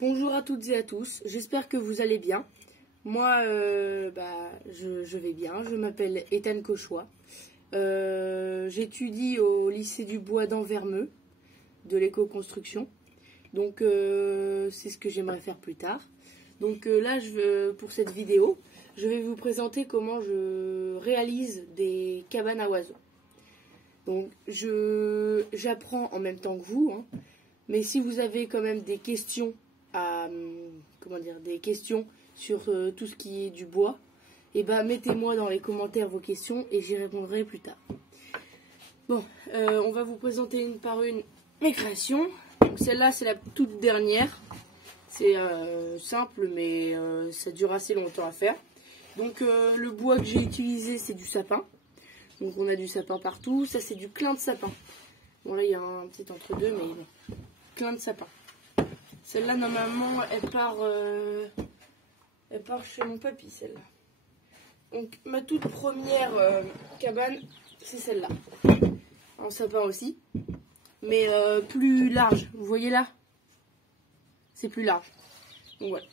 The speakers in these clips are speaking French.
Bonjour à toutes et à tous, j'espère que vous allez bien. Moi, je vais bien, je m'appelle Ethan Cauchois. J'étudie au lycée du Bois d'Anvermeux, de l'éco-construction. Donc, c'est ce que j'aimerais faire plus tard. Donc là, pour cette vidéo, je vais vous présenter comment je réalise des cabanes à oiseaux. Donc, j'apprends en même temps que vous, hein, mais si vous avez quand même des questions sur tout ce qui est du bois, et mettez-moi dans les commentaires vos questions et j'y répondrai plus tard. Bon, on va vous présenter une par une mes créations. Celle-là, c'est la toute dernière. C'est simple, mais ça dure assez longtemps à faire. Donc, le bois que j'ai utilisé, c'est du sapin. Donc, on a du sapin partout. Ça, c'est du clin de sapin. Bon, là, il y a un petit entre-deux, mais bon. Clin de sapin. Celle-là, normalement, elle part chez mon papy, celle-là. Donc, ma toute première cabane, c'est celle-là. En sapin aussi. Mais plus large. Vous voyez là? C'est plus large. Donc, voilà.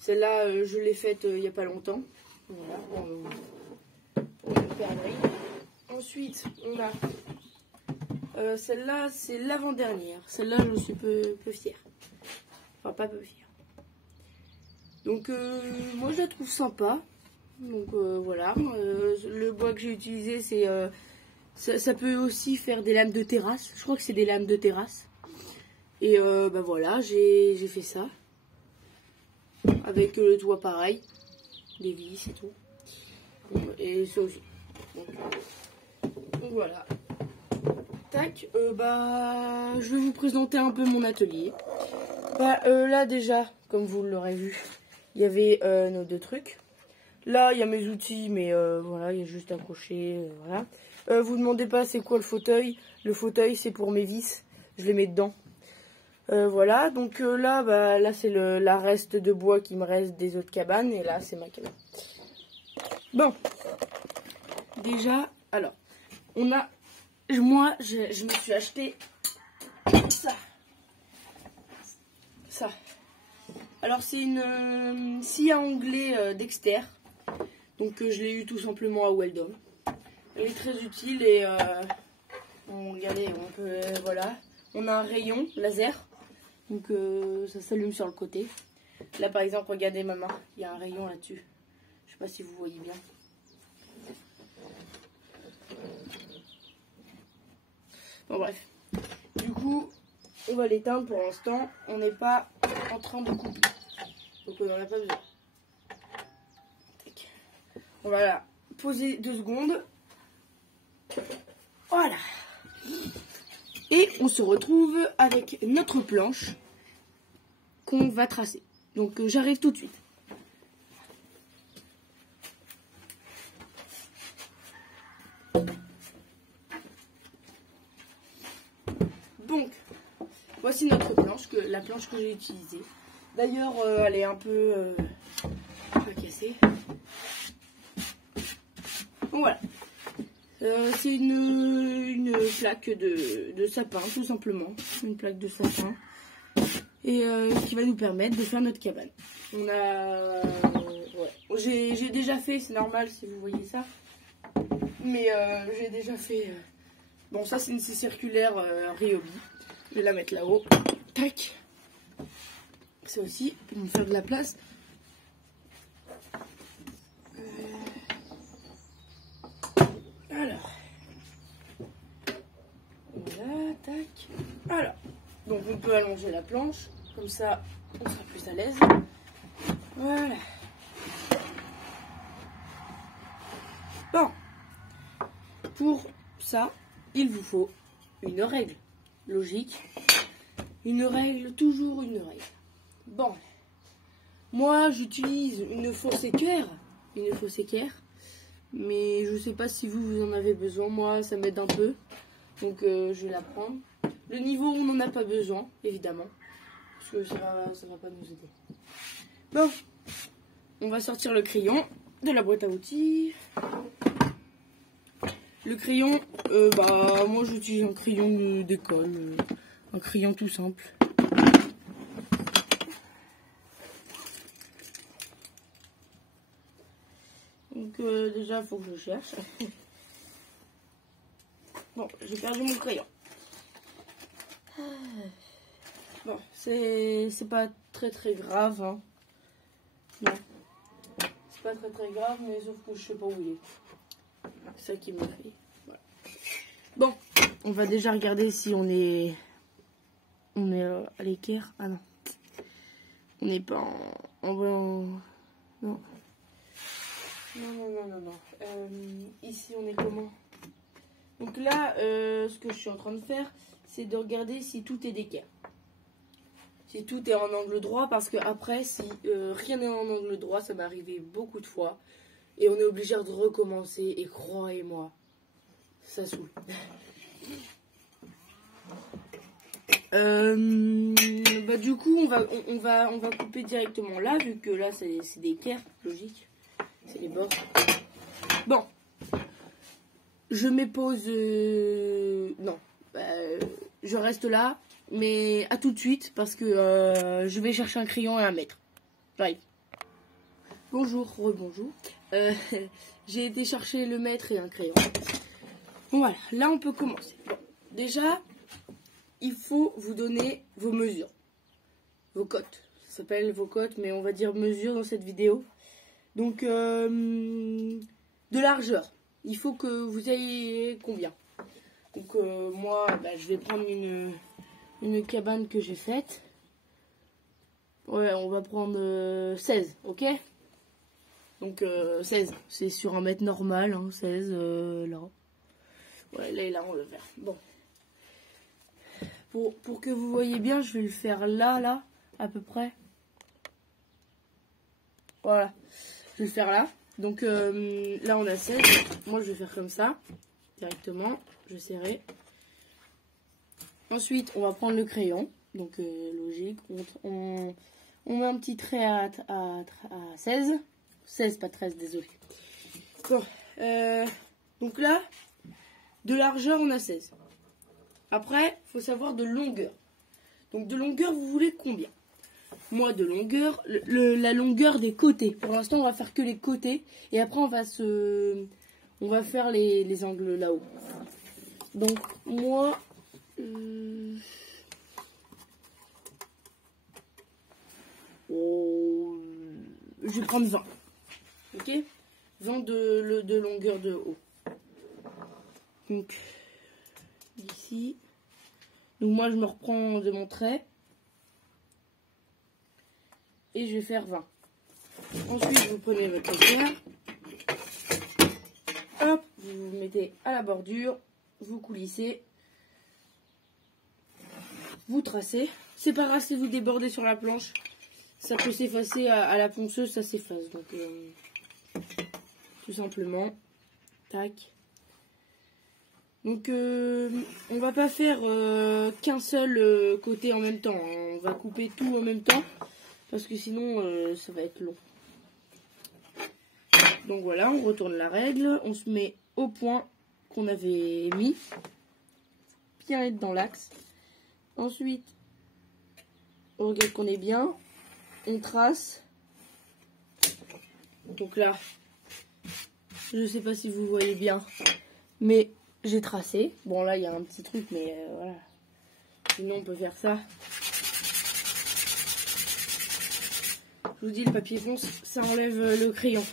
Celle-là, je l'ai faite il n'y a pas longtemps. Voilà. On le perdrait. Ensuite, on a... celle-là, c'est l'avant-dernière. Celle-là, je suis peu fière. Enfin, pas peu fière. Donc, moi, je la trouve sympa. Donc, voilà. Le bois que j'ai utilisé, c'est... ça peut aussi faire des lames de terrasse. Je crois que c'est des lames de terrasse. Et, voilà, j'ai fait ça. Avec le toit pareil. Des vis et tout. Et ça aussi. Donc voilà. Tac, je vais vous présenter un peu mon atelier. Là déjà, comme vous l'aurez vu, il y avait nos deux trucs. Là, il y a mes outils, mais voilà, il y a juste un crochet, voilà. Vous demandez pas c'est quoi le fauteuil. Le fauteuil, c'est pour mes vis. Je les mets dedans. Voilà, donc là c'est la reste de bois qui me reste des autres cabanes. Et là, c'est ma cabane. Bon. Déjà, alors, on a... Moi, je me suis acheté ça. Alors, c'est une scie à onglet Dexter. Donc, je l'ai eu tout simplement à Weldom. Elle est très utile et regardez, on peut, voilà. On a un rayon laser. Donc, ça s'allume sur le côté. Là, par exemple, regardez ma main. Il y a un rayon là-dessus. Je sais pas si vous voyez bien. Bon, bref. Du coup, on va l'éteindre pour l'instant. On n'est pas en train de couper. Donc, on n'en a pas besoin. On va la poser 2 secondes. Voilà. Et on se retrouve avec notre planche qu'on va tracer. Donc, j'arrive tout de suite. Donc, voici notre planche, la planche que j'ai utilisée. D'ailleurs, elle est un peu cassée. Donc voilà. C'est une plaque de sapin, tout simplement. Une plaque de sapin. Et qui va nous permettre de faire notre cabane. On a... ouais. J'ai déjà fait, c'est normal si vous voyez ça. Mais j'ai déjà fait... Bon, ça, c'est une scie circulaire Ryobi. Je vais la mettre là-haut. Tac. Ça aussi, pour me faire de la place. Alors. Voilà, tac. Alors. Donc, on peut allonger la planche. Comme ça, on sera plus à l'aise. Voilà. Bon. Pour ça, il vous faut une règle. Logique. Une règle, toujours une règle. Bon. Moi, j'utilise une fausse équerre. Une fausse équerre. Mais je sais pas si vous en avez besoin. Moi, ça m'aide un peu. Donc, je vais la prendre. Le niveau, on n'en a pas besoin, évidemment. Parce que ça va pas nous aider. Bon. On va sortir le crayon de la boîte à outils. Le crayon, moi j'utilise un crayon d'école, un crayon tout simple. déjà, il faut que je cherche. Bon, j'ai perdu mon crayon. Bon, c'est pas très grave. Hein. Non. C'est pas très grave, mais sauf que je sais pas où il est. C'est ça qui me fait. Voilà. Bon, on va déjà regarder si on est à l'équerre. Ah non. On n'est pas non. Non. Ici, on est comment? Donc là, ce que je suis en train de faire, c'est de regarder si tout est d'équerre. Si tout est en angle droit, parce que après, si rien n'est en angle droit, ça m'est arrivé beaucoup de fois. Et on est obligé de recommencer, et croyez-moi, ça saoule. Bah, du coup, on va couper directement là, vu que là, c'est d'équerre, logique. C'est les bords. Bon. Je m'épose... non. Je reste là. Mais à tout de suite. Parce que je vais chercher un crayon et un mètre. J'arrive. Bonjour. Rebonjour. J'ai été chercher le mètre et un crayon. Bon, voilà. Là, on peut commencer. Bon. Déjà, il faut vous donner vos mesures. Vos cotes. Ça s'appelle vos cotes. Mais on va dire mesures dans cette vidéo. Donc, de largeur. Il faut que vous ayez combien? Donc moi, je vais prendre une cabane que j'ai faite. Ouais, on va prendre 16, ok? Donc 16, c'est sur un mètre normal, hein, 16, là. Ouais, là et là, on le faire. Bon. Pour que vous voyez bien, je vais le faire là, à peu près. Voilà. Je vais le faire là. Donc là on a 16, moi je vais faire comme ça, directement, je serrer. Ensuite on va prendre le crayon, donc logique, on met un petit trait à 16, 16 pas 13, désolé. Bon, donc là, de largeur on a 16. Après, il faut savoir de longueur. Donc de longueur vous voulez combien? Moi de longueur, la longueur des côtés. Pour l'instant on va faire que les côtés et après on va faire les angles là-haut. Donc moi je vais prendre 20. Ok, 20 de longueur de haut. Donc ici. Donc moi je me reprends de mon trait. Et je vais faire 20. Ensuite, vous prenez votre équerre. Hop, vous vous mettez à la bordure. Vous coulissez. Vous tracez. C'est pas grave si vous débordez sur la planche. Ça peut s'effacer à la ponceuse, ça s'efface. Donc, tout simplement. Tac. Donc, on va pas faire qu'un seul côté en même temps. On va couper tout en même temps. Parce que sinon, ça va être long. Donc voilà, on retourne la règle. On se met au point qu'on avait mis. Bien être dans l'axe. Ensuite, on regarde qu'on est bien. On trace. Donc là, je sais pas si vous voyez bien. Mais j'ai tracé. Bon là, il y a un petit truc, mais voilà. Sinon, on peut faire ça. Je vous dis, le papier fonce, ça enlève le crayon.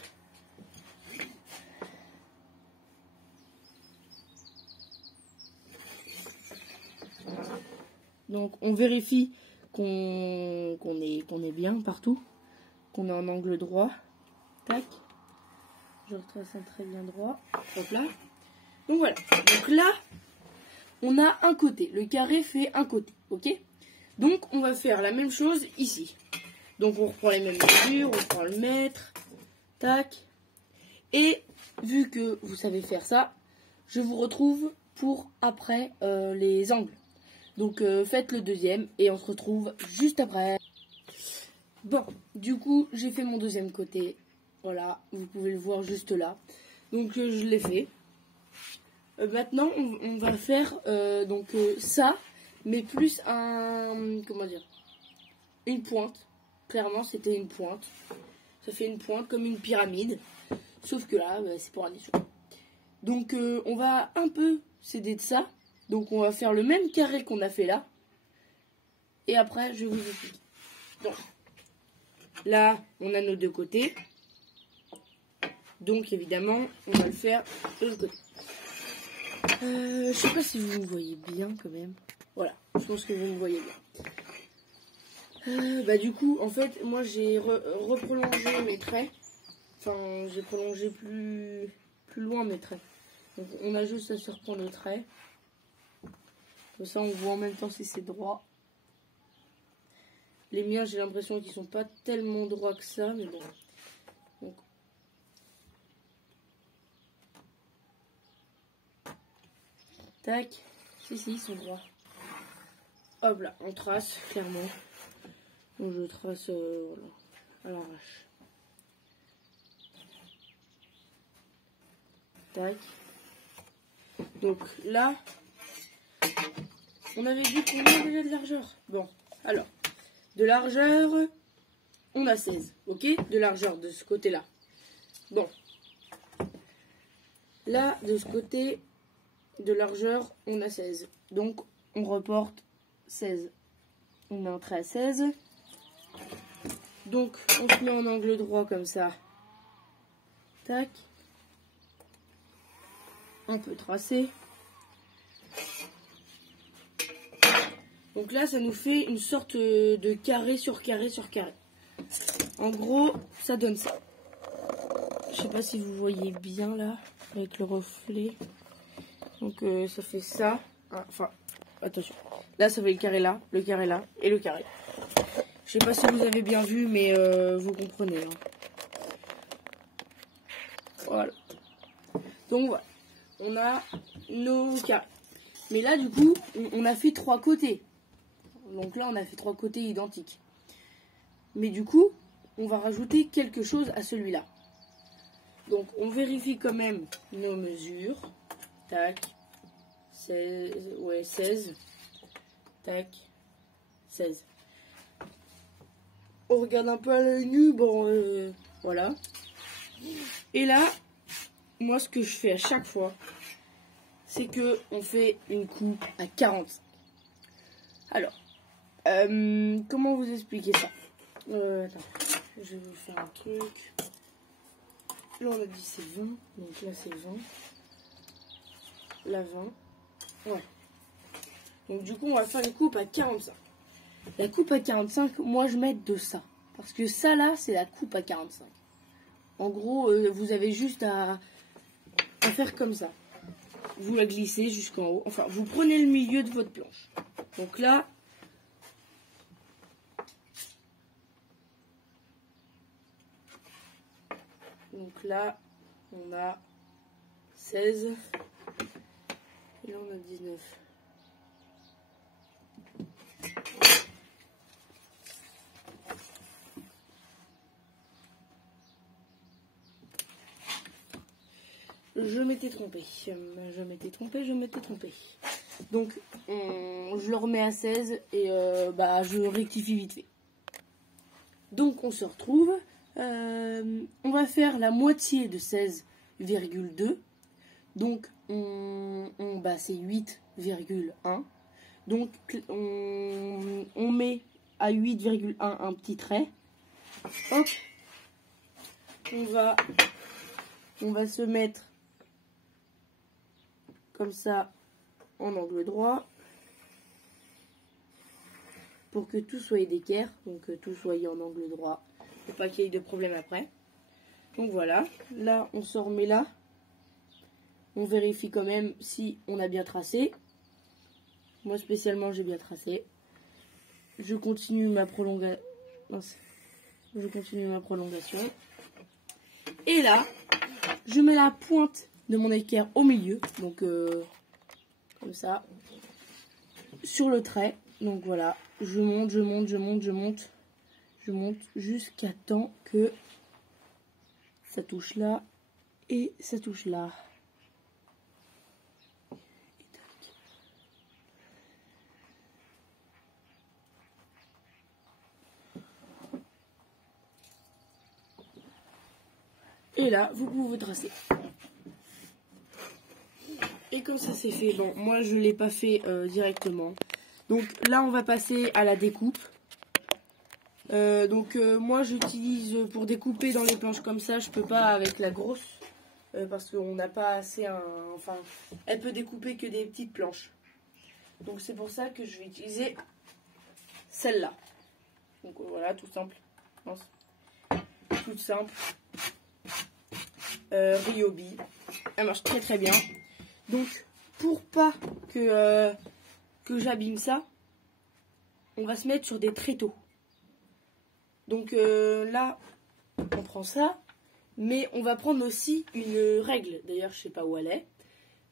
Donc, on vérifie qu'on est bien partout. Qu'on est en angle droit. Tac. Je retrace un trait bien droit. Hop là. Donc voilà. Donc là, on a un côté. Le carré fait un côté. Ok? Donc, on va faire la même chose ici. Donc on reprend les mêmes mesures, on prend le mètre, tac. Et vu que vous savez faire ça, je vous retrouve pour après les angles. Donc faites le deuxième et on se retrouve juste après. Bon, du coup j'ai fait mon deuxième côté. Voilà, vous pouvez le voir juste là. Donc je l'ai fait. Maintenant on va faire ça, mais plus une pointe. Clairement, c'était une pointe. Ça fait une pointe comme une pyramide. Sauf que là, bah, c'est pour addition. Donc on va un peu s'aider de ça. Donc on va faire le même carré qu'on a fait là. Et après, je vais vous expliquer. Donc, là, on a nos deux côtés. Donc évidemment, on va le faire de l'autre côté. Je sais pas si vous me voyez bien quand même. Voilà, je pense que vous me voyez bien. Bah du coup, en fait, moi j'ai reprolongé mes traits. Enfin, j'ai prolongé plus loin mes traits. Donc on a juste à se reprendre le trait. Comme ça, on voit en même temps si c'est droit. Les miens, j'ai l'impression qu'ils sont pas tellement droits que ça, mais bon. Donc, tac. Si, ils sont droits. Hop là, on trace, clairement. Donc je trace, voilà, à l'arrache. Tac. Donc là, on avait dit qu'on avait déjà de largeur. Bon, alors, de largeur, on a 16, ok? De largeur de ce côté-là. Bon. Là, de ce côté de largeur, on a 16. Donc, on reporte 16. On met un trait à 16. Donc, on se met en angle droit comme ça. Tac. On peut tracer. Donc là, ça nous fait une sorte de carré sur carré sur carré. En gros, ça donne ça. Je sais pas si vous voyez bien là, avec le reflet. Donc ça fait ça. Enfin, attention. Là, ça fait le carré là et le carré. Je sais pas si vous avez bien vu, mais vous comprenez. Hein. Voilà. Donc voilà. On a nos carrés. Mais là, du coup, on a fait 3 côtés. Donc là, on a fait 3 côtés identiques. Mais du coup, on va rajouter quelque chose à celui-là. Donc, on vérifie quand même nos mesures. Tac. 16. Ouais, 16. Tac. 16. On regarde un peu à l'œil nu. Bon, voilà. Et là, moi, ce que je fais à chaque fois, c'est que on fait une coupe à 45. Alors, comment vous expliquer ça? Attends, je vais vous faire un truc. Là, on a dit c'est 20, donc là c'est 20. Là 20. Ouais. Donc du coup, on va faire une coupe à 45. La coupe à 45, moi je mets de ça. Parce que ça là, c'est la coupe à 45. En gros, vous avez juste à faire comme ça. Vous la glissez jusqu'en haut. Enfin, vous prenez le milieu de votre planche. Donc là, on a 16. Et là, on a 19. Je m'étais trompée. Donc, je le remets à 16 et je rectifie vite fait. Donc, on se retrouve. On va faire la moitié de 16,2. Donc, c'est 8,1. Donc, on met à 8,1 un petit trait. Hop. On va se mettre comme ça en angle droit pour que tout soit d'équerre, donc tout soit en angle droit pour pas qu'il y ait de problème après. Donc voilà, là on se remet là, on vérifie quand même si on a bien tracé. Moi spécialement j'ai bien tracé. Je continue ma prolongation. Et là, je mets la pointe de mon équerre au milieu, donc comme ça, sur le trait. Donc voilà, je monte jusqu'à temps que ça touche là et ça touche là. Et là, vous pouvez tracer. Et comme ça c'est fait, bon, moi je ne l'ai pas fait directement. Donc là, on va passer à la découpe. Moi j'utilise pour découper dans les planches comme ça, je peux pas avec la grosse. Parce qu'on n'a pas assez enfin, elle peut découper que des petites planches. Donc c'est pour ça que je vais utiliser celle-là. Donc voilà, tout simple. Toute simple. Ryobi. Elle marche très très bien. Donc pour pas que j'abîme ça, on va se mettre sur des tréteaux. Donc là, on prend ça. Mais on va prendre aussi une règle. D'ailleurs, je sais pas où elle est.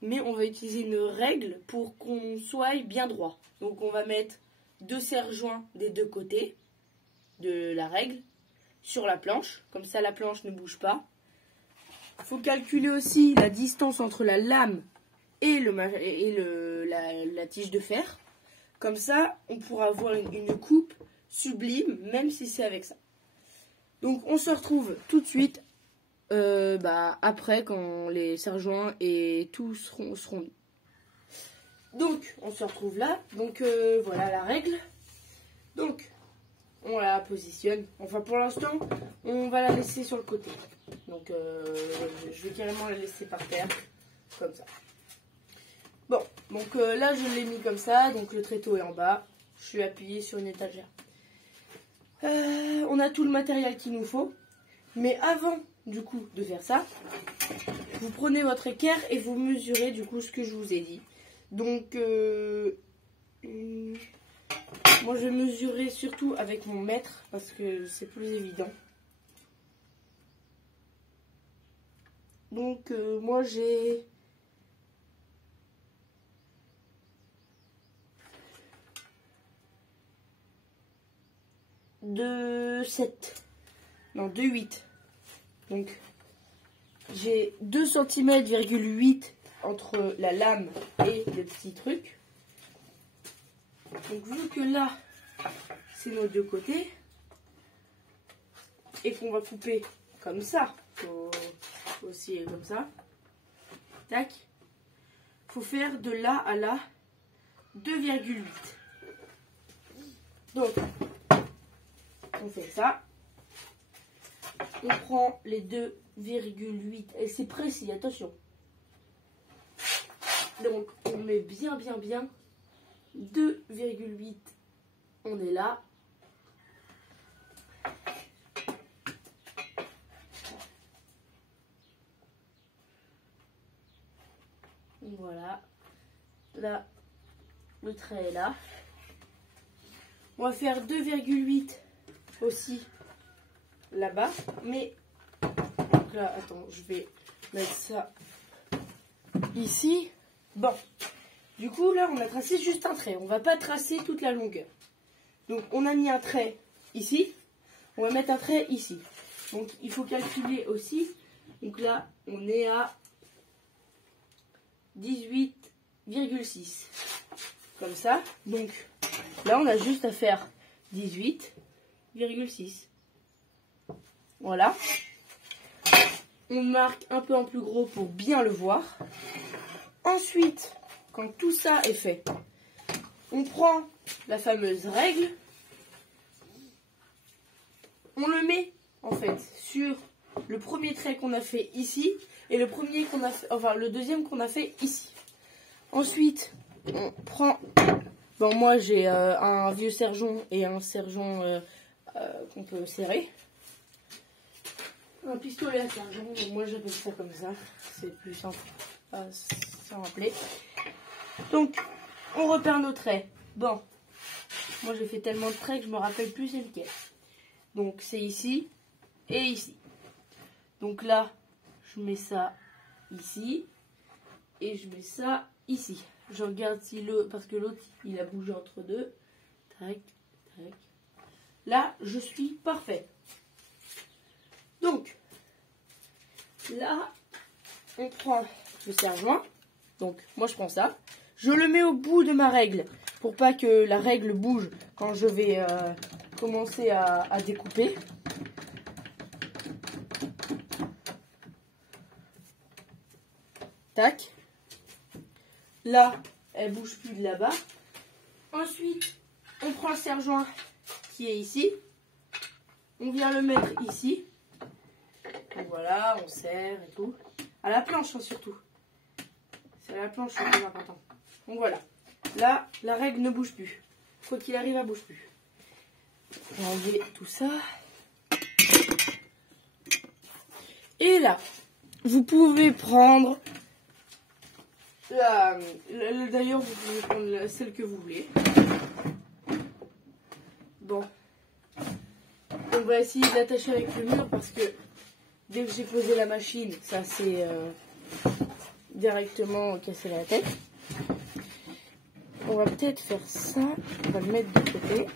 Mais on va utiliser une règle pour qu'on soit bien droit. Donc on va mettre 2 serre-joints des 2 côtés de la règle sur la planche. Comme ça, la planche ne bouge pas. Il faut calculer aussi la distance entre la lame et la tige de fer. Comme ça, on pourra avoir une coupe sublime, même si c'est avec ça. Donc on se retrouve tout de suite. Après quand les serre-joints et tout seront mis. Donc on se retrouve là. Donc voilà la règle. Donc on la positionne. Enfin pour l'instant on va la laisser sur le côté. Donc je vais carrément la laisser par terre comme ça. Bon, donc là je l'ai mis comme ça. Donc le tréteau est en bas. Je suis appuyé sur une étagère. On a tout le matériel qu'il nous faut. Mais avant du coup de faire ça, vous prenez votre équerre et vous mesurez du coup ce que je vous ai dit. Donc moi je vais mesurer surtout avec mon mètre parce que c'est plus évident. Donc moi j'ai de 7, non de 8. Donc j'ai 2 cm,8 entre la lame et le petit truc. Donc vu que là c'est nos 2 côtés et qu'on va couper comme ça, aussi comme ça, tac, faut faire de là à là 2,8. Donc on fait ça. On prend les 2,8 et c'est précis, attention. Donc on met bien 2,8. On est là. Voilà. Là, le trait est là. On va faire 2,8 aussi là-bas, mais là, attends, je vais mettre ça ici. Bon, du coup là on a tracé juste un trait, on va pas tracer toute la longueur. Donc on a mis un trait ici, on va mettre un trait ici. Donc il faut calculer aussi. Donc là on est à 18,6 comme ça. Donc là on a juste à faire 18,6. Voilà. On marque un peu en plus gros pour bien le voir. Ensuite, quand tout ça est fait, on prend la fameuse règle. On le met en fait sur le premier trait qu'on a fait ici et le premier qu'on a fait, enfin le deuxième qu'on a fait ici. Ensuite, on prend. Bon, moi j'ai un vieux serre-joint et un serre-joint qu'on peut serrer. Un pistolet à serre-joint, donc moi j'appelle ça comme ça, c'est plus simple à s'en rappeler. Donc on repère nos traits. Bon, moi j'ai fait tellement de traits que je me rappelle plus c'est lequel. Donc c'est ici et ici. Donc là je mets ça ici et je mets ça ici. Je regarde si parce que l'autre il a bougé entre deux. Tac, tac. Là je suis parfait. Donc, là, on prend le serre-joint. Donc, moi, je prends ça. Je le mets au bout de ma règle pour pas que la règle bouge quand je vais commencer à découper. Tac. Là, elle bouge plus de là-bas. Ensuite, on prend le serre-joint qui est ici. On vient le mettre ici. Donc voilà, on serre et tout. À la planche, hein, surtout. C'est à la planche le plus important. Donc voilà. Là, la règle ne bouge plus. Quoi qu'il arrive, elle ne bouge plus. On va enlever tout ça. Et là, vous pouvez prendre... D'ailleurs, vous pouvez prendre celle que vous voulez. Bon. On va essayer d'attacher avec le mur parce que dès que j'ai posé la machine, ça s'est directement cassé la tête. On va peut-être faire ça. On va le mettre de côté.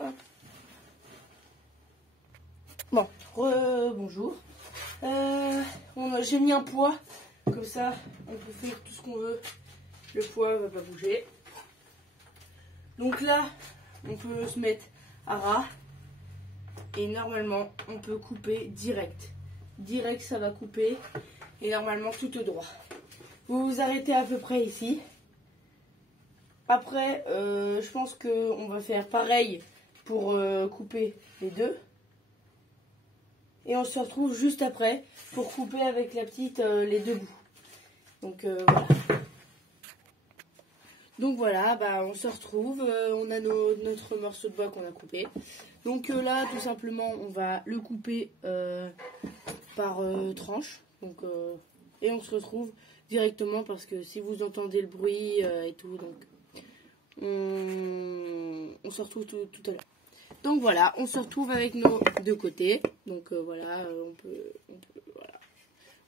Hop. Bon, bonjour. J'ai mis un poids. Comme ça, on peut faire tout ce qu'on veut. Le poids ne va pas bouger. Donc là, on peut se mettre à ras. Et normalement, on peut couper direct. Direct, ça va couper. Et normalement, tout droit. Vous vous arrêtez à peu près ici. Après, je pense qu'on va faire pareil pour couper les deux. Et on se retrouve juste après pour couper avec la petite les deux bouts. Donc voilà. Donc voilà, bah, on se retrouve. On a notre morceau de bois qu'on a coupé. Donc là, tout simplement, on va le couper par tranche. Donc, et on se retrouve directement parce que si vous entendez le bruit et tout, donc on se retrouve tout à l'heure. Donc voilà, on se retrouve avec nos deux côtés. Donc voilà, voilà.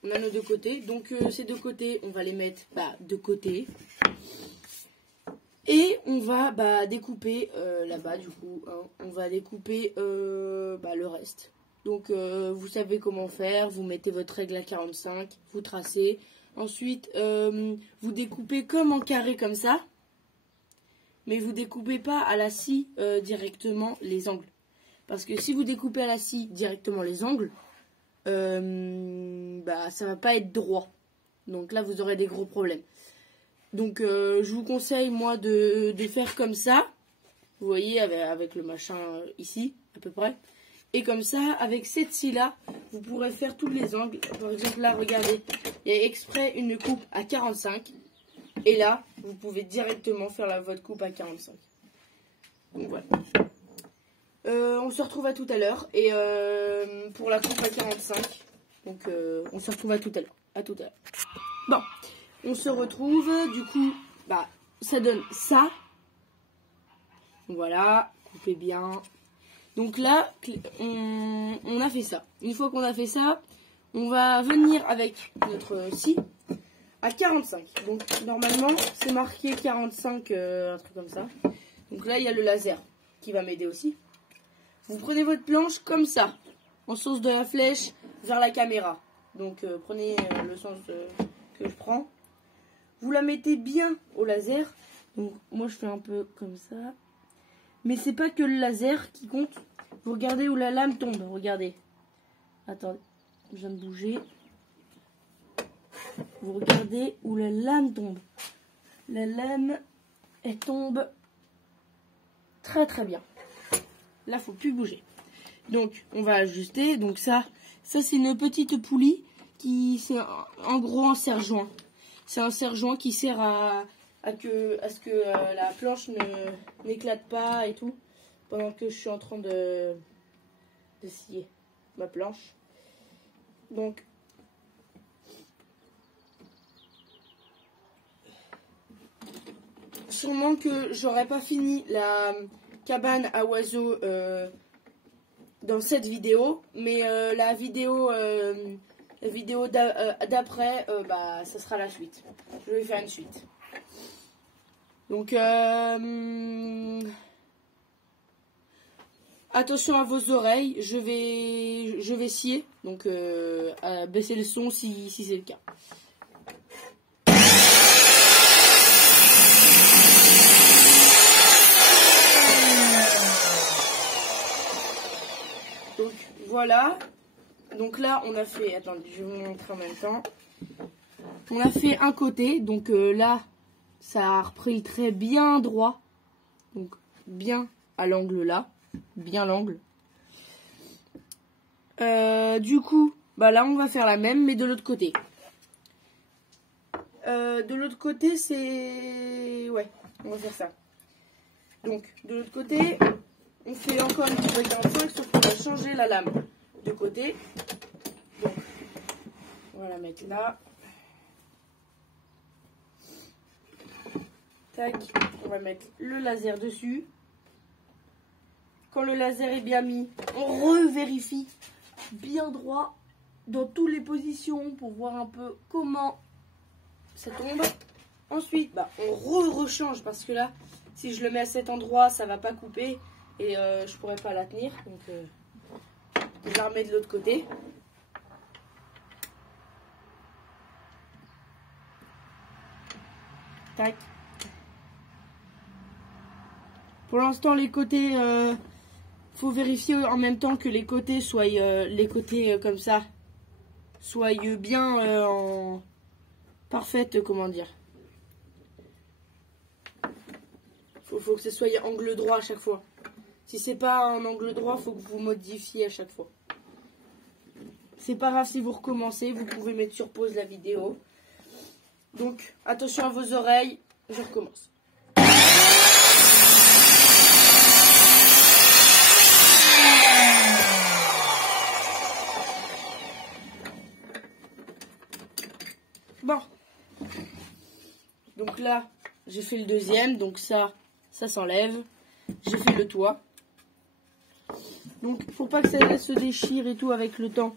On a nos deux côtés. Donc ces deux côtés, on va les mettre de côté. Et on va découper là-bas du coup. Hein, on va découper le reste. Donc vous savez comment faire. Vous mettez votre règle à 45, vous tracez. Ensuite, vous découpez comme en carré comme ça. Mais vous découpez pas à la scie directement les angles. Parce que si vous découpez à la scie directement les angles, ça va pas être droit. Donc là, vous aurez des gros problèmes. Donc je vous conseille, moi, de faire comme ça. Vous voyez, avec le machin ici, à peu près. Et comme ça, avec cette scie-là, vous pourrez faire tous les angles. Par exemple, là, regardez, il y a exprès une coupe à 45. Et là, vous pouvez directement faire votre coupe à 45. Donc voilà. On se retrouve à tout à l'heure. Et pour la coupe à 45, donc on se retrouve à tout à l'heure. À tout à l'heure. Bon, on se retrouve. Du coup, ça donne ça. Voilà, coupez bien. Donc là, on a fait ça. Une fois qu'on a fait ça, on va venir avec notre scie à 45. Donc normalement, c'est marqué 45, un truc comme ça. Donc là, il y a le laser qui va m'aider aussi. Vous prenez votre planche comme ça, en sens de la flèche vers la caméra. Donc prenez le sens que je prends. Vous la mettez bien au laser. Donc moi, je fais un peu comme ça. Mais c'est pas que le laser qui compte. Vous regardez où la lame tombe. Regardez. Attendez, je viens de bouger. Vous regardez où la lame tombe. La lame, elle tombe très très bien. Là, faut plus bouger. Donc, on va ajuster. Donc ça c'est une petite poulie qui, c'est en gros un serre-joint. C'est un serre-joint qui sert à ce que la planche n'éclate pas et tout pendant que je suis en train de scier ma planche. Donc sûrement que j'aurais pas fini la cabane à oiseaux dans cette vidéo, mais la vidéo d'après, ça sera la suite. Je vais faire une suite. Donc attention à vos oreilles, je vais scier, donc baissez le son si c'est le cas. Donc voilà, Donc là, on a fait... Attendez, je vais vous montrer en même temps. On a fait un côté. Donc là, ça a repris le trait bien droit. Donc bien à l'angle là. Bien l'angle. Du coup, bah là, on va faire la même, mais de l'autre côté. De l'autre côté, c'est... Ouais, on va faire ça. Donc, de l'autre côté, on fait encore une petite 45, sauf qu'on va changer la lame de côté. Donc, on va la mettre là. Tac, on va mettre le laser dessus. Quand le laser est bien mis, on revérifie bien droit dans toutes les positions pour voir un peu comment ça tombe. Ensuite, bah, on rechange parce que là, si je le mets à cet endroit, ça va pas couper et je pourrais pas la tenir. Donc, je la remets de l'autre côté. Tac. Pour l'instant, les côtés, faut vérifier en même temps que les côtés soient, comme ça, soient bien en parfaite, comment dire. Faut que ce soit angle droit à chaque fois. Si c'est pas un angle droit, faut que vous modifiez à chaque fois. C'est pas grave si vous recommencez, vous pouvez mettre sur pause la vidéo. Donc, attention à vos oreilles, je recommence. Bon. Donc là, j'ai fait le deuxième, donc ça s'enlève. J'ai fait le toit. Donc, pour pas que ça se déchire et tout avec le temps,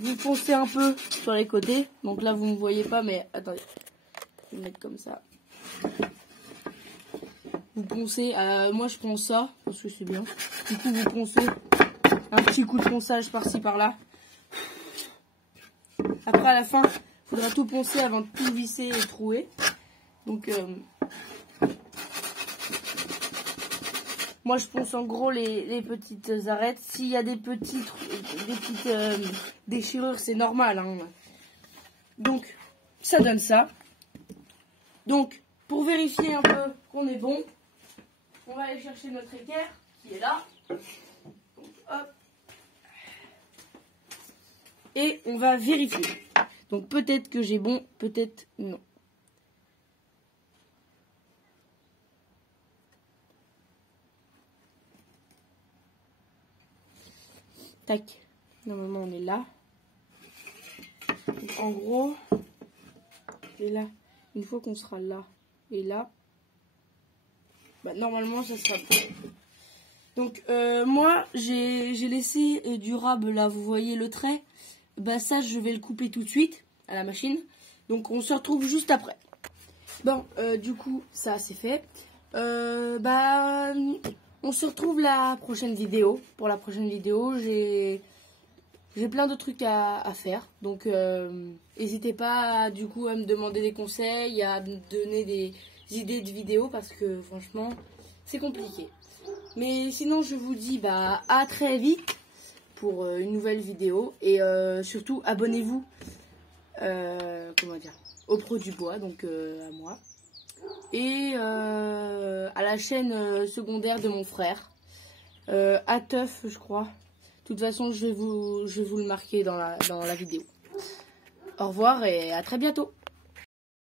vous poncez un peu sur les côtés. Donc là, vous ne voyez pas, mais attendez. Je vais mettre comme ça. Vous poncez. Moi, je ponce ça, parce que c'est bien. Du coup, vous poncez. Un petit coup de ponçage par-ci, par-là. Après, à la fin, il faudra tout poncer avant de tout visser et trouer. Donc, moi, je ponce en gros les petites arêtes. S'il y a des petites déchirures, c'est normal. Hein. Donc, ça donne ça. Donc, pour vérifier un peu qu'on est bon, on va aller chercher notre équerre qui est là. Donc, hop. Et on va vérifier. Donc, peut-être que j'ai bon, peut-être non. Tac. Normalement, on est là. Donc, en gros, et là, une fois qu'on sera là et là, bah, normalement, ça sera bon. Donc, moi, j'ai laissé durable là, vous voyez le trait. Bah, ça, je vais le couper tout de suite à la machine. Donc, on se retrouve juste après. Bon, du coup, ça, c'est fait. Bah, on se retrouve la prochaine vidéo. Pour la prochaine vidéo, j'ai plein de trucs à faire. Donc, n'hésitez pas, du coup, à me demander des conseils, à me donner des idées de vidéos parce que, franchement, c'est compliqué. Mais sinon, je vous dis bah, à très vite pour une nouvelle vidéo. Et surtout, abonnez-vous au Pro du Bois, donc à moi. Et à la chaîne secondaire de mon frère. Ateuf, je crois. De toute façon, je vais vous le marquer dans la vidéo. Au revoir et à très bientôt.